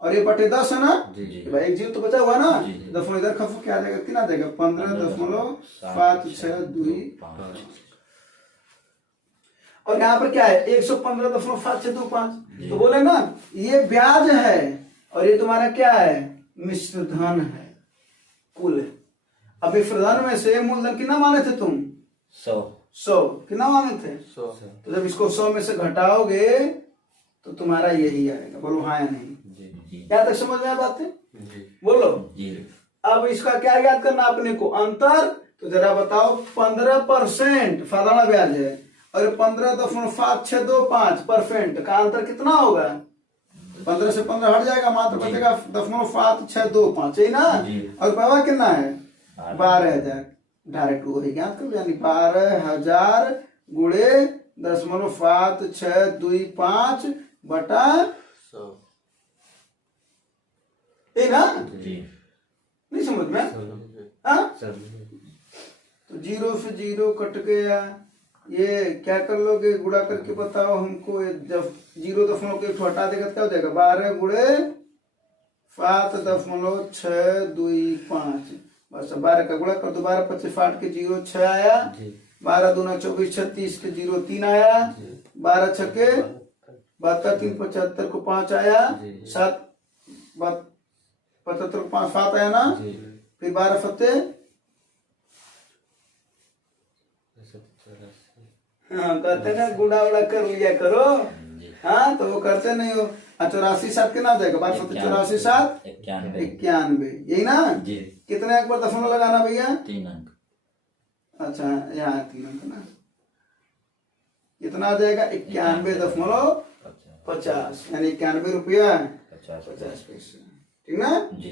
और ये बटे 10 है ना जी जी भाई एक जीरो तो बचा हुआ ना जी। दफन इधर खफ क्या आ जाएगा कितना आ जाएगा 15.56 और यहाँ पर क्या है 115.5625 तो बोले ना ये ब्याज है और ये तुम्हारा क्या है मिश्र धन है कुल है। अब मिश्र धन में से मूलधन कितना माने थे तुम 100 कितना माने थे 100 तो जब इसको 100 में से घटाओगे तो तुम्हारा यही आएगा बोलो हाँ या नहीं क्या तक समझ में आया बात है बोलो जी अब इसका क्या याद करना अपने को अंतर तो जरा बताओ 15% साधारण ब्याज है और 15.5625% का अंतर कितना होगा 15 से 15 हट जाएगा मात्र बचेगा 0.5625 है ना जी। और पैसा कितना है 12,000 डायरेक्ट वही याद कर यानी 12,000 गुणे 0.5625 बटा 100 है ना जी नहीं समझ में हाँ तो 0 से 0 कट गया ये क्या कर लोगे गुणा करके बताओ हमको जब 0.1 के हटा देगा तो क्या हो जाएगा 12 गुणे 7.625 बस 12 का गुणा कर दो 12 25 8 के 0 6 आया 12 दूना 24 36 के 0 3 आया 12 छक्के 72 3 75 को 5 आया 7 75 को 5 7 आया ना फिर 12 फत्ते हाँ कहते ना गुणा उड़ा कर लिया करो हाँ तो वो करते नहीं हो 84 7 के ना हो जाएगा 12 फत्ते 84 7 91 यही ना जी कितने अंक पर दशमलव लगाना भैया 3 अंक अच्छा यहाँ 3 अंक ना कितना आ जाएगा 91.50 यानी 91 रुपया 50 पैसे ठीक ना जी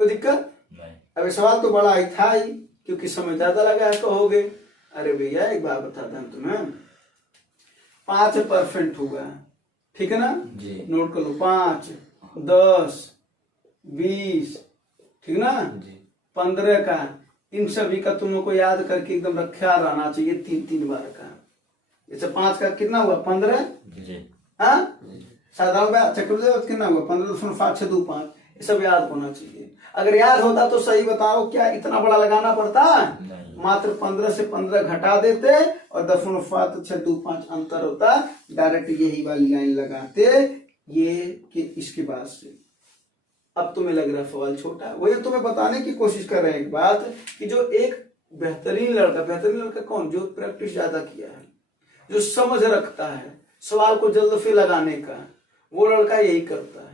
कोई दिक्कत नहीं अब सवाल तो बड़ा ही था ही क्योंकि समय ज्यादा लगा है कहोगे अरे भैया एक बात बताता हूँ तुम्हें 5% हुआ ठीक है ना जी नोट कर लो 5 10 20 ठीक ना 15 का इन सभी का तुम लोग को याद करके एकदम ख्याल रहना चाहिए 3 बार का जैसे 5 का कितना हुआ 15 जी हाँ साधारण चक्रवृद्धि कितना हुआ 15.5625 ये सब याद होना चाहिए अगर याद होता तो सही बताओ क्या इतना बड़ा लगाना पड़ता मात्र 15 से 15 घटा देते और 0.5625 अंतर होता डायरेक्ट यही वाली लाइन लगाते ये कि इसके बाद से अब तुम्हें लग रहा सवाल छोटा वही तुम्हें बताने की कोशिश कर रहे हैं एक बात कि जो एक बेहतरीन लड़का कौन जो प्रैक्टिस ज्यादा किया है जो समझ रखता है सवाल को जल्द से लगाने का वो लड़का यही करता है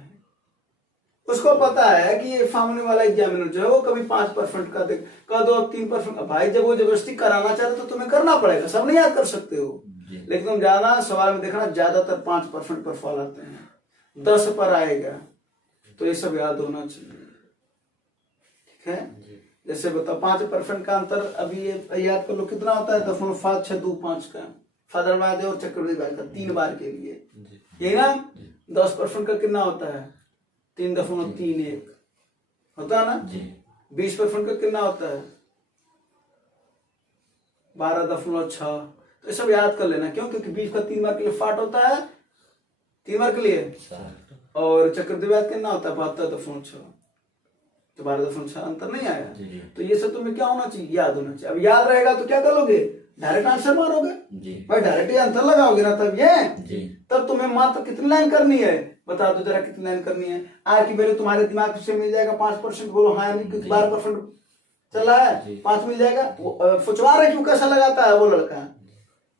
उसको पता है कि ये सामने वाला एग्जामिनर जो है वो कभी 5% का कर दो 3% का भाई जब वो जबरदस्ती कराना चाहते तो तुम्हें करना पड़ेगा सब नहीं याद कर सकते हो लेकिन तुम ज्यादा सवाल में देखना ज्यादातर 5% पर फॉल आते हैं 10 पर आएगा तो ये सब याद होना चाहिए ठीक है जैसे बताओ 5% का अंतर अभी ये याद कर लो कितना होता है 0.5625 का फादरवाद और चक्रवृद्धि ब्याज का 3 बार के लिए यही ना 10% का कितना होता है 3.31 होता है ना 20% का कितना होता है 12.6 तो ये सब याद कर लेना क्यों क्योंकि 20 का 3 बार के लिए फाट होता है 3 बार के लिए और चक्रवृद्धि ब्याज कितना होता है 72.6 तो 12.6 अंतर नहीं आया। जी। तो ये सब तुम्हें क्या होना चाहिए, याद होना चाहिए। अब याद रहेगा तो क्या करोगे, डायरेक्ट आंसर मारोगे जी। भाई, डायरेक्ट अंतर लगाओगे ना तब ये, जी। तब तुम्हें मात्र कितनी लाइन करनी है, बता दो जरा कितनी लाइन करनी है। आर की वैल्यू तुम्हारे दिमाग से मिल जाएगा 5%, बोलो हाँ, यानी कि 12% चला है, 5 मिल जाएगा। फुचवा रहे क्यों, कैसा लगाता है वो लड़का,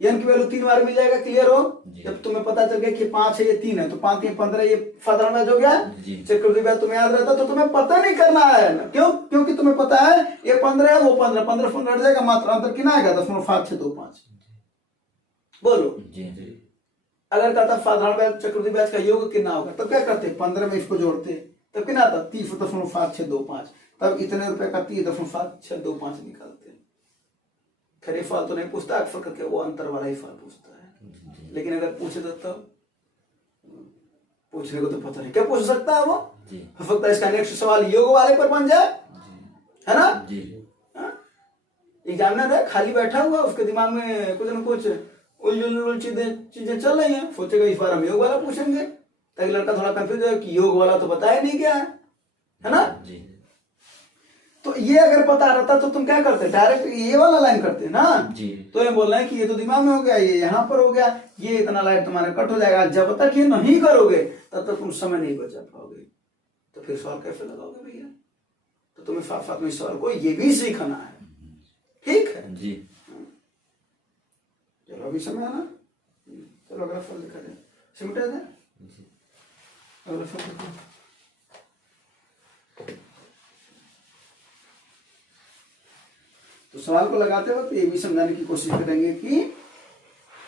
एन की वैल्यू 3 बार मिल जाएगा, क्लियर हो। जब तुम्हें पता चल गया कि 5 है ये 3 है, तो 5 3 15, ये साधारण ब्याज हो गया, चक्रवृद्धि ब्याज तुम्हें याद रहता, तो तुम्हें पता नहीं करना है। क्यों, क्योंकि तुम्हें पता है ये 15 है, वो 15 15 हट जाएगा, मात्र अंतर कितना आएगा, 0.5625। बोलो जी। अगर कहता साधारण ब्याज चक्रवृद्धि ब्याज का योग कितना होगा, तब क्या करते, 15 में इसको जोड़ते, तब कितना आता 30.5625, तब इतने रुपए का 30.5625 निकालते। खरे फल तो नहीं पूछता, अक्सर करके वो अंतर वाला ही फल पूछता है। लेकिन अगर पूछे तो पूछने को तो पता नहीं क्या पूछ सकता है वो, हो सकता है इसका नेक्स्ट सवाल योग वाले पर बन जाए, है ना। एग्जामिनर है खाली बैठा हुआ, उसके दिमाग में कुछ न कुछ उल चीजें चल रही हैं, सोचेगा इस बार हम योग वाला पूछेंगे, ताकि लड़का थोड़ा कंफ्यूज है कि योग वाला तो बताया नहीं क्या है ना। तो ये अगर पता रहता तो तुम क्या करते, डायरेक्ट ये वाला लाइन करते ना जी। तो ये बोल रहे हैं कि ये तो दिमाग में हो गया, ये यहाँ पर हो गया, ये इतना लाइन तुम्हारा कट हो जाएगा। जब तक ये नहीं करोगे तब तक तुम समय नहीं बचा पाओगे, तो फिर सवाल कैसे लगाओगे भैया। तो तुम्हें साथ साथ में सवाल को ये भी सीखना है, ठीक है जी। चलो अभी समय है ना, चलो अगला सवाल लिखा जाए, सिमटा जाए अगला सवाल। तो सवाल को लगाते वक्त ये भी समझाने की कोशिश करेंगे कि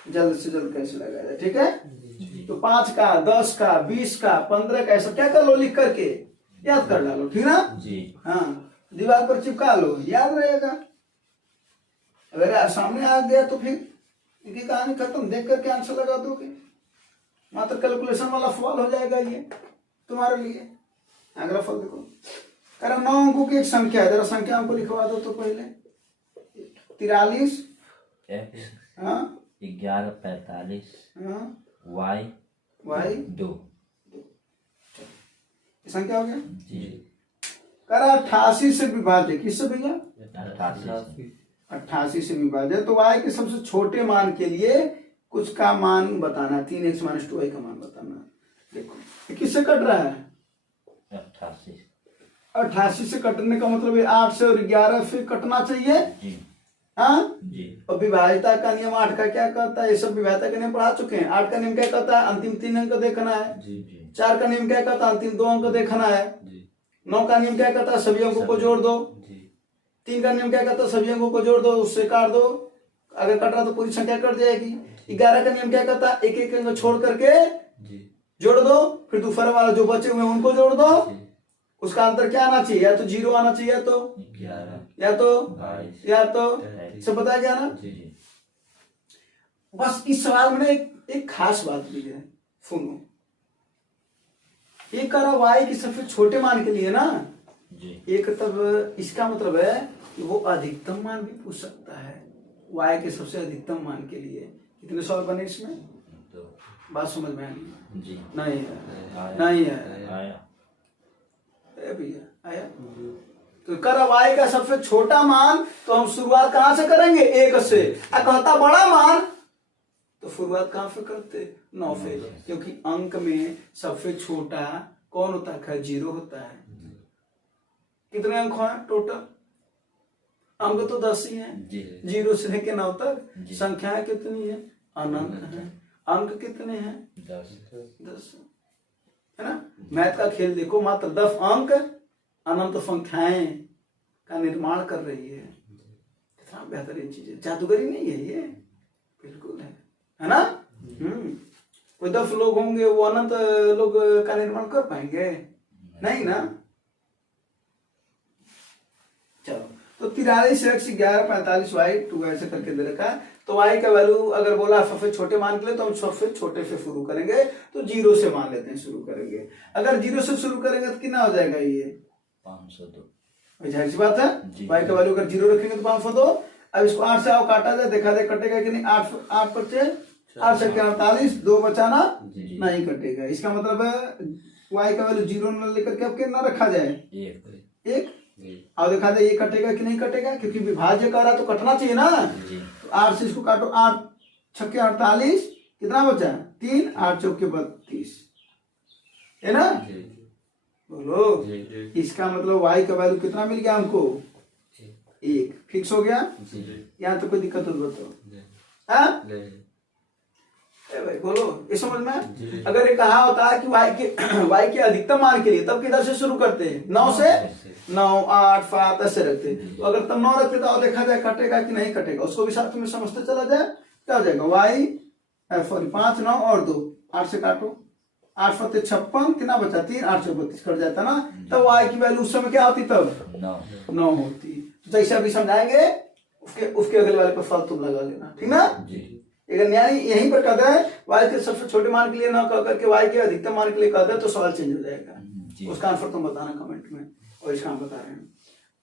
जल्द से जल्द कैसे लगाया जाए, ठीक है। तो 5 का 10 का 20 का 15 का ऐसा क्या कर लो, लिख करके याद कर डालो, ठीक ना जी। हाँ, दीवार पर चिपका लो, याद रहेगा। अगर सामने आ गया तो फिर इनकी कहानी खत्म, देख करके आंसर लगा दोगे, मात्र कैलकुलेशन वाला सवाल हो जाएगा ये तुम्हारे लिए। अगला फल देखो, कारण 9 अंकों की एक संख्या है, जरा संख्या हमको लिखवा दो तो पहले। 43 1145 y 2 संख्या हो गया जी। करा 88 से विभाज्य, किससे भैया 88 से विभाज्य। तो y के सबसे छोटे मान के लिए कुछ का मान बताना, 3x - 2y का मान बताना। देखो किससे कट रहा है, 88 से कटने का मतलब 8 से और 11 से कटना चाहिए जी। हाँ जी। और विभाज्यता का नियम 8 का क्या कहता है, ये सब विभाज्यता का नियम पढ़ा चुके हैं। 8 का नियम क्या कहता है, अंतिम 3 अंक देखना है जी जी। 4 का नियम क्या कहता है, अंतिम 2 अंक देखना है जी। 9 का नियम क्या कहता है, सभी अंकों को जोड़ दो जी। 3 का नियम क्या कहता है, सभी अंकों को जोड़ दो, उससे काट दो, अगर कट रहा तो पूरी संख्या कट जाएगी। 11 का नियम क्या कहता है, एक एक अंक छोड़ करके जोड़ दो, फिर दूसरा वाला जो बचे हुए उनको जोड़ दो, उसका अंतर क्या आना चाहिए, या तो 0 आना चाहिए, या तो सब बताया गया ना जी। बस इस सवाल में एक खास बात भी है, सुनो। एक करा y के सबसे छोटे मान के लिए ना जी। एक तब इसका मतलब है कि वो अधिकतम मान भी पूछ सकता है, y के सबसे अधिकतम मान के लिए। कितने सवाल बने इसमें, बात समझ में आई जी। नहीं है भैया, आया। तो करा y का सबसे छोटा मान, तो हम शुरुआत कहां से करेंगे, 1 से। कहता बड़ा मान, तो शुरुआत कहां से करते, 9 से, क्योंकि अंक में सबसे छोटा कौन होता है, 0 होता है। कितने अंक हैं टोटल, अंक तो 10 ही हैं, 0 से लेके 9 तक। संख्याएं कितनी है, अनंत है। अंक कितने हैं, 10 है ना। मैथ का खेल देखो, मात्र 10 अंक अनंत संख्याएं का निर्माण कर रही है। कितना बेहतरीन चीज है, जादूगरी नहीं है ये, बिल्कुल है ना। कोई 10 लोग होंगे वो अनंत लोग का निर्माण कर पाएंगे, नहीं ना। चलो, तो 43 x 1145 y 2 ऐसे करके दे रखा है। तो y का वैल्यू अगर बोला सबसे छोटे मान के लिए, तो हम सबसे छोटे से शुरू करेंगे, तो 0 से मान लेते हैं, शुरू करेंगे। अगर 0 से शुरू करेंगे तो कितना हो जाएगा, ये 502। जाहिर सी बात है, y का वैल्यू अगर 0 रखेंगे तो 502। अब इसको 8 से आओ काटा जाए, देखा जाए कटेगा कि नहीं। 8 पर 8 से 48, 2 बचाना नहीं कटेगा। इसका मतलब है y का वैल्यू 0 न लेकर के अब कितना रखा जाए, एक। अब देखा जाए ये कटेगा कि नहीं कटेगा, क्योंकि विभाज्य कर रहा तो कटना चाहिए ना। तो 8 से इसको काटो, 8 छक्के 48, कितना बचा 3, 8 चौके 32, है ना। बोलो इसका मतलब y का वैल्यू कितना मिल गया हमको, 1 फिक्स हो गया। यहाँ तो कोई दिक्कत हो तो हाँ भाई बोलो, ये समझ में। अगर ये कहा होता है कि y के अधिकतम मान के लिए तब किधर से शुरू करते हैं, 9 से 9 8 7 ऐसे रखते। तो अगर तब 9 रखते तो देखा जाए कटेगा कि नहीं कटेगा, उसको भी साथ में समझते चला जाए। क्या हो जाएगा y सॉरी 5 9 और 2 8 से काटो, 8 फते 56, कितना बचा 3 8 से 32 कट जाता ना। तब y की वैल्यू उस समय क्या होती, तब 9 होती। तो जैसे अभी समझाएंगे उसके अगले वाले पर फल तुम लगा लेना, ठीक ना। अगर न्याय यहीं पर कहता है y के सबसे छोटे मान के लिए ना कह करके y के अधिकतम मान के लिए कहता है तो सवाल चेंज हो जाएगा। उसका आंसर तुम बताना कमेंट में, और इसका हम बता रहे हैं।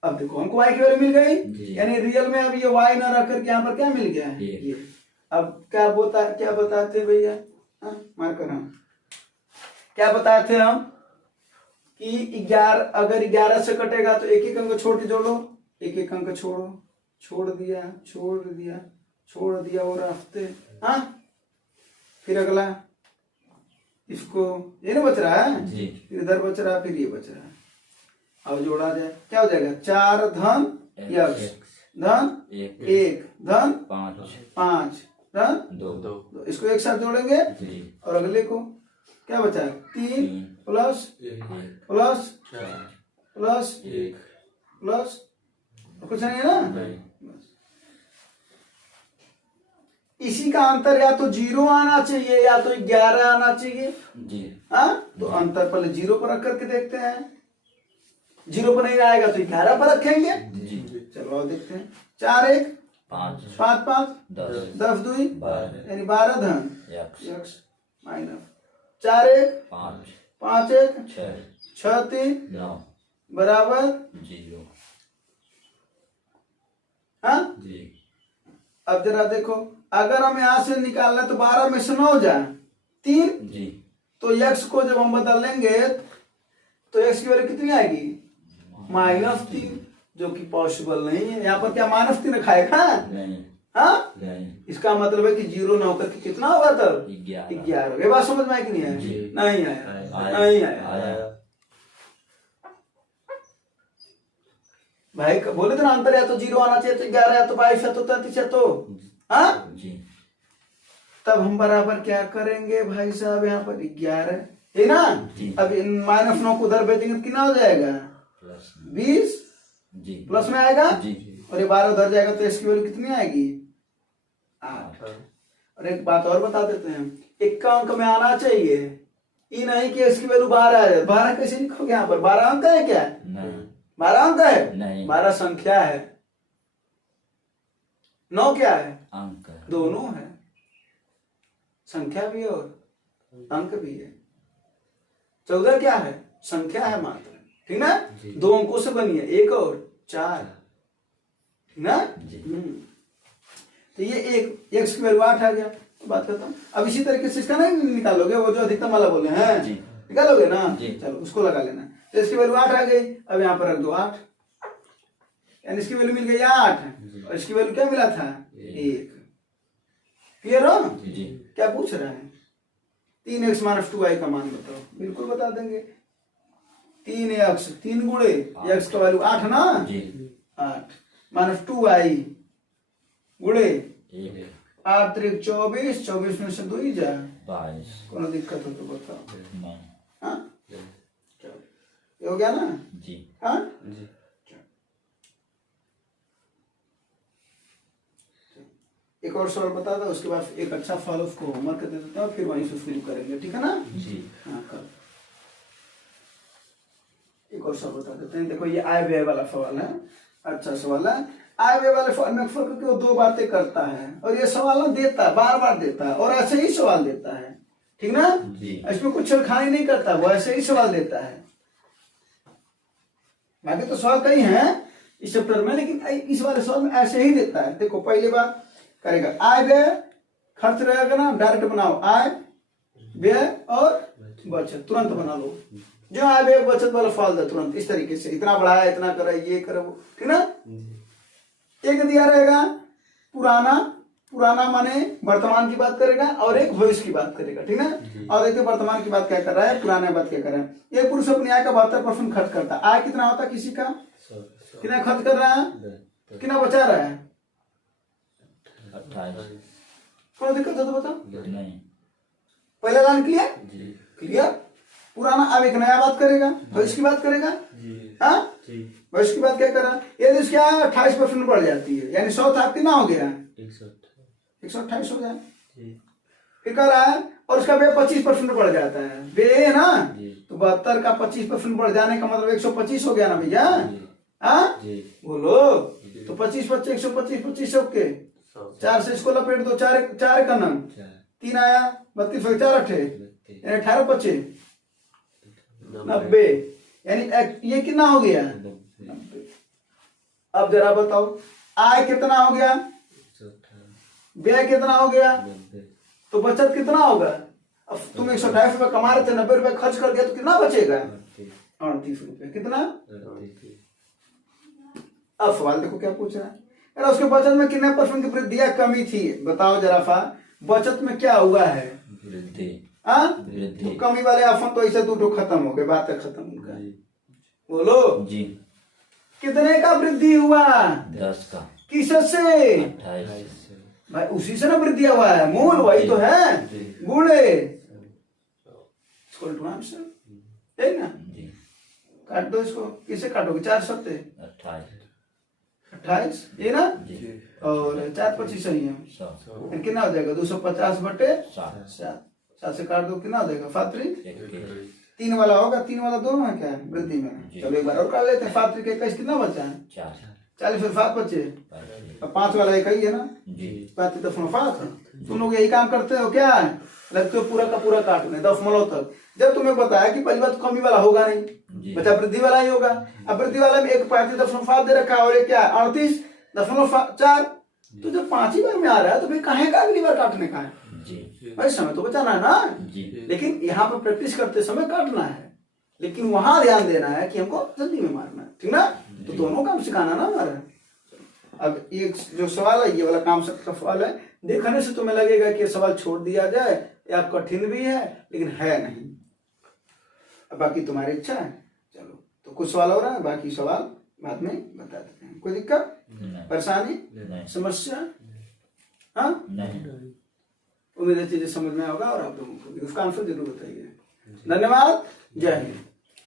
अब देखो हमको y की वैल्यू मिल गई, यानी रियल में अब ये y ना रख करके यहाँ पर क्या मिल गया है ये। अब क्या बताते भैया, मार कर हम क्या बताए थे हम कि 11, अगर 11 से कटेगा तो एक एक अंक छोड़ के जोड़ो, एक एक अंक छोड़ो, छोड़ दिया और हफ्ते। हाँ फिर अगला इसको ये ना बच रहा है, फिर इधर बच रहा है, फिर ये बच रहा है। अब जोड़ा जाए क्या हो जाएगा, 4 धन x धन 1 धन 5 धन 2। इसको एक साथ जोड़ेंगे और अगले को क्या बचा, 3 प्लस प्लस प्लस प्लस, कुछ नहीं है ना। इसी का अंतर या तो 0 आना चाहिए या तो 11 आना चाहिए। हाँ तो अंतर पहले 0 पर रख करके देखते हैं, 0 पर नहीं आएगा तो 11 पर रखेंगे। चलो अब देखते हैं, 4 1 5 5 10 2 यानी 12 धन x माइनस 4 1 5 1 6 3 बराबर 0। हाँ अब जरा देखो, अगर हम यहां से निकालना तो 12 में से 9 जाए 3 तो x को जब हम बदल लेंगे तो x की वैल्यू कितनी आएगी, -3, जो कि पॉसिबल नहीं है। यहाँ पर क्या -3 रखाएगा, हाँ इसका मतलब है कि 0 ना होकर के कितना होगा तब 11। ये बात समझ में आई कि नहीं आई, नहीं आया भाई। बोले तो ना अंतर या तो 0 आना चाहिए तो 11 या तो 22 या तो 33 या तो हाँ। तब हम बराबर क्या करेंगे भाई साहब, यहाँ पर 11 है ना। अब -9 को उधर भेजेंगे तो कितना हो जाएगा 20 प्लस में आएगा, और ये 12 उधर जाएगा तो इसकी वैल्यू कितनी आएगी 8। और एक बात और बता देते हैं, एक का अंक में आना चाहिए, ये नहीं कि इसकी वैल्यू 12 है। 12 कैसे लिखोगे, यहाँ पर 12 अंक है क्या, 12 अंक है, 12 संख्या है, 9 क्या है अंक, दोनों है, संख्या भी है और अंक भी है। 14 क्या है, संख्या है मात्र, ठीक ना। 2 अंकों से बनी है, 1 और 4, ठीक ना। तो ये एक x की वैल्यू 8 आ गया, तो बात करता हूँ। अब इसी तरीके से इसका नहीं निकालोगे, वो जो अधिकतम वाला बोले हैं निकालोगे ना, चलो उसको लगा लेना। तो इसकी वैल्यू 8 आ गई, अब यहाँ पर रख दो 8, यानी इसकी वैल्यू मिल गई 8 और इसकी वैल्यू क्या मिला था 1। क्लियर हो, क्या पूछ रहे हैं, 3x - 2y का मान बताओ, बिल्कुल बता देंगे। 3x 3 गुणे x का वैल्यू 8 ना, 8 - 2y गुणे 8 3 24, 24 में से 2 ही जाए 22, कोनो दिक्कत हो तो बताओ। हाँ ये हो गया ना जी, हाँ जी। एक और सवाल बता दो, उसके बाद एक अच्छा फॉलो को होमवर्क दे देता हूँ, फिर वहीं से शुरू करेंगे, ठीक है ना जी। हाँ कल एक और सवाल बता देते हैं। देखो ये आय व्यय वाला सवाल है, अच्छा सवाल है। आय व्यय वाले सवाल में अक्सर करके वो 2 बातें करता है, और ये सवाल ना देता है, बार बार देता है, और ऐसे ही सवाल देता है, ठीक ना। इसमें कुछ छेड़खानी नहीं करता, वो ऐसे ही सवाल देता है। बाकी तो सवाल कई हैं इस चैप्टर में, लेकिन इस वाले सवाल में ऐसे ही देता है। देखो पहली बात करेगा, आय व्यय खर्च रहेगा ना, डायरेक्ट बनाओ, आय व्यय और बचत तुरंत बना लो, जो आए बचत वाला फल दे तुरंत इस तरीके से, इतना बढ़ाया, इतना करा, ये करो, ठीक ना। एक दिया रहेगा पुराना, पुराना माने वर्तमान की बात करेगा, और एक भविष्य की बात करेगा, ठीक ना। और देखिए वर्तमान की बात क्या कर रहा है, पुराने बात क्या कर रहा है। एक पुरुष अपनी आय का 72% खर्च करता है। आय कितना होता है किसी का, कितना खर्च कर रहा है, कितना बचा रहा है, 28। कोई दिक्कत है तो बताओ। नहीं। पहला लाइन क्लियर, क्लियर। पुराना, अब एक नया बात करेगा, भविष्य की बात करेगा। हाँ, भविष्य की बात क्या कर रहा है, यदि उसकी आय 28% बढ़ जाती है, यानी 100 था, कितना हो गया, 128 हो गया। फिर कह रहा है और उसका व्यय 25% बढ़ जाता है, व्यय है ना, तो 72 का 25% बढ़ जाने का मतलब 125 हो गया ना भैया। हाँ बोलो, तो 25 25 125 25 के 4 से इसको लपेट दो, 4 का नाम 3 आया, 32 4 अठे 18 25 90, यानी ये कितना हो गया 90। अब जरा बताओ आय कितना हो गया, व्यय कितना हो गया, तो बचत कितना होगा। अब तुम 128 रुपए कमा रहे थे, 90 रुपए खर्च कर दिया, तो कितना बचेगा 38 रुपए, कितना। अब सवाल देखो क्या पूछ रहा है, अरे उसके बचत में कितने % की वृद्धि या कमी थी, बताओ जराफा, बचत में क्या हुआ है, वृद्धि। तो कमी वाले ऑप्शन तो ऐसे दो खत्म हो गए, बात खत्म उनका। बोलो जी, कितने का वृद्धि हुआ, 10 का। किससे, 28। भाई उसी से ना वृद्धि हुआ है, मूल वही तो है, गुणे आंसर, ठीक ना। काट दो इसको, किसे काटोगे, 4 सत्ते 28, ये ना, और 4 25 सही है, कितना हो जाएगा 250 बटे 7 से काट दो, कितना हो जाएगा 5 3 वाला होगा, 3 वाला दोनों है क्या वृद्धि में। चलो एक बार और कर लेते हैं, 5 3 21 कितना बचा है 40, फिर 7 बचे, अब 5 वाला एक ही है ना, 5.5। तुम लोग यही काम करते हो क्या, लगते हो पूरा का पूरा काटने 10 तक। जब तुम्हें बताया कि पहली बात कमी वाला होगा नहीं, बचा वृद्धि वाला ही होगा। अब वृद्धि वाला में एक 35.5 दे रखा है और एक क्या 38.4, तो जब 5 ही बार में आ रहा है तो फिर काहे का अगली बार काटने का है, भाई समय तो बचाना है ना। लेकिन यहाँ पर प्रैक्टिस करते समय काटना है, लेकिन वहां ध्यान देना है कि हमको जल्दी में मारना है, ठीक ना। तो दोनों काम सिखाना ना हमारा। अब एक जो सवाल है ये वाला काम सबका सवाल है, देखने से तुम्हें लगेगा कि सवाल छोड़ दिया जाए या कठिन भी है, लेकिन है नहीं। अब बाकी तुम्हारी इच्छा है। चलो तो कुछ सवाल हो रहा है, बाकी सवाल बाद में बता देते हैं। कोई दिक्कत, परेशानी, समस्या? हाँ, उम्मीद है चीजें समझ में होगा और आप लोगों को भी उसका आंसर जरूर बताइए। धन्यवाद, जय हिंद।